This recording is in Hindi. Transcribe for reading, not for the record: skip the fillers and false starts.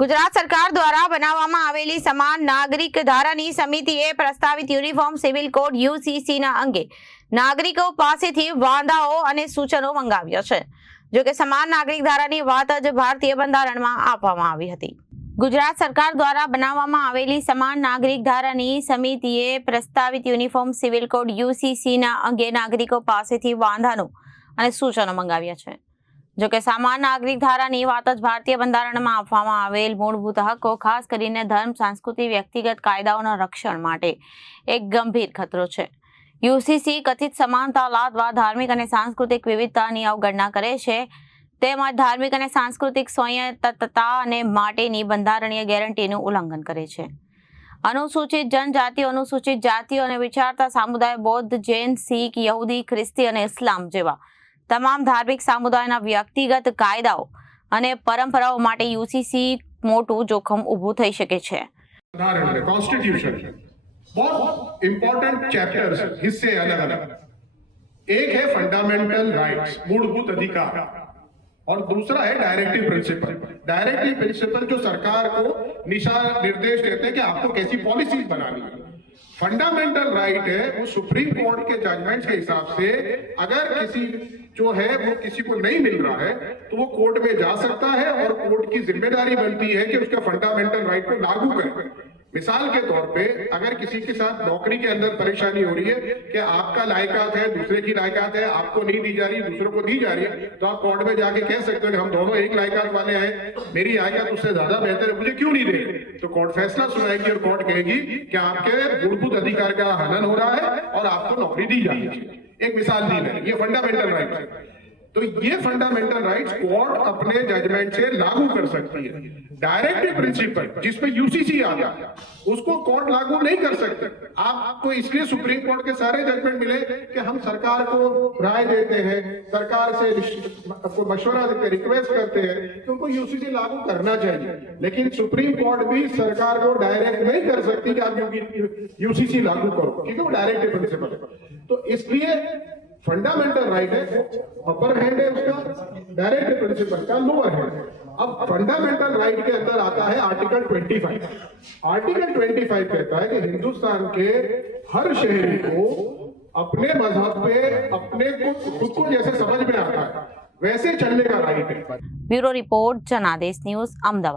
ગુજરાત સરકાર દ્વારા બનાવવામાં આવેલી સમાન નાગરિક ધારાની સમિતિએ પ્રસ્તાવિત યુનિફોર્મ સિવિલ કોડ યુસીસીના અંગે નાગરિકો પાસેથી વાંધાઓ અને સૂચનો મંગાવ્યા છે। જો કે સમાન નાગરિક ધારાની વાત જ ભારતીય બંધારણમાં આપવામાં આવી હતી। ગુજરાત સરકાર દ્વારા બનાવવામાં આવેલી સમાન નાગરિક ધારાની સમિતિએ પ્રસ્તાવિત યુનિફોર્મ સિવિલ કોડ યુસીસીના અંગે નાગરિકો પાસેથી વાંધાઓ અને સૂચનો મંગાવ્યા છે। જો કે સમાન નાગરિક ધારાની વાત જ ભારતીય બંધારણમાં આપવામાં આવેલ મૂળભૂત હકો, ખાસ કરીને ધર્મ, સંસ્કૃતિ, વ્યક્તિગત કાયદાઓના રક્ષણ માટે એક ગંભીર ખતરો છે। યુસીસી કથિત સમાનતા લાદવા ધાર્મિક અને સાંસ્કૃતિક વિવિધતાની અવગણના કરે છે, તેમજ ધાર્મિક અને સાંસ્કૃતિક સ્વાયત્તતા અને માટેની બંધારણીય ગેરંટીનું ઉલ્લંઘન કરે છે। અનુસૂચિત જનજાતિઓ, અનુસૂચિત જાતિઓ અને વિચારતા સમુદાય, બૌદ્ધ, જૈન, શીખ, યહૂદી, ખ્રિસ્તી અને ઇસ્લામ જેવા તમામ ધાર્મિક સમુદાયના વ્યક્તિગત કાયદાઓ અને પરંપરાઓ માટે યુસીસી મોટું જોખમ ઊભું થઈ શકે છે। कॉन्स्टिट्यूशन बहुत इंपॉर्टेंट चैप्टर्स हिस्से अलग अलग, एक है फंडामेंटल राइट्स मूलभूत अधिकार और दूसरा है डायरेक्टिव प्रिंसिपल। डायरेक्टिव प्रिंसिपल जो सरकार को निर्देश देते हैं कि आपको कैसी पॉलिसीज बनानी है। फंडामेंटल राइट है वो सुप्रीम कोर्ट के जजमेंट के हिसाब से अगर किसी जो है वो किसी को नहीं मिल रहा है तो वो कोर्ट में जा सकता है और कोर्ट की जिम्मेदारी बनती है कि उसका फंडामेंटल राइट को लागू करे। मिसाल के तौर पे अगर किसी के साथ नौकरी के अंदर परेशानी हो रही है कि आपका लायकात है, दूसरे की लायकात है, आपको नहीं दी जा रही, दूसरों को दी जा रही है, तो आप कोर्ट में जाके कह सकते हो कि हम दोनों एक लायकात वाले हैं, मेरी लायकात उससे ज्यादा बेहतर है, मुझे क्यों नहीं दे रहे। तो कोर्ट फैसला सुनाएगी और कोर्ट कहेगी कि आपके मूलभूत अधिकार का हनन हो रहा है और आपको नौकरी दी जानी चाहिए। एक मिसाल दी मैंने, ये फंडामेंटल राइट है। तो ये फंडामेंटल राइट्स कोर्ट अपने जजमेंट से लागू कर सकती है। डायरेक्टिव प्रिंसिपल जिसमें यूसीसी आता है उसको कोर्ट लागू नहीं कर सकते। आपको इसलिए सुप्रीम कोर्ट के सारे जजमेंट मिले कि हम सरकार को राय देते हैं, सरकार से मशवरा देते, रिक्वेस्ट करते हैं कि उनको यूसीसी लागू करना चाहिए, लेकिन सुप्रीम कोर्ट भी सरकार को डायरेक्ट नहीं कर सकती कि आप यूसीसी लागू करो, क्योंकि वो डायरेक्टिव प्रिंसिपल है। तो इसलिए फंडामेंटल राइट है अपर हैंड है उसका, डायरेक्ट प्रिंसिपल का लोअर हैंड। अब फंडामेंटल राइट के अंदर आता है आर्टिकल 25। आर्टिकल 25 कहता है कि हिंदुस्तान के हर शहरी को अपने मजहब पे अपने को खुद को जैसे समझ में आता है वैसे चलने का राइट है। ब्यूरो रिपोर्ट, जनादेश न्यूज, अहमदाबाद।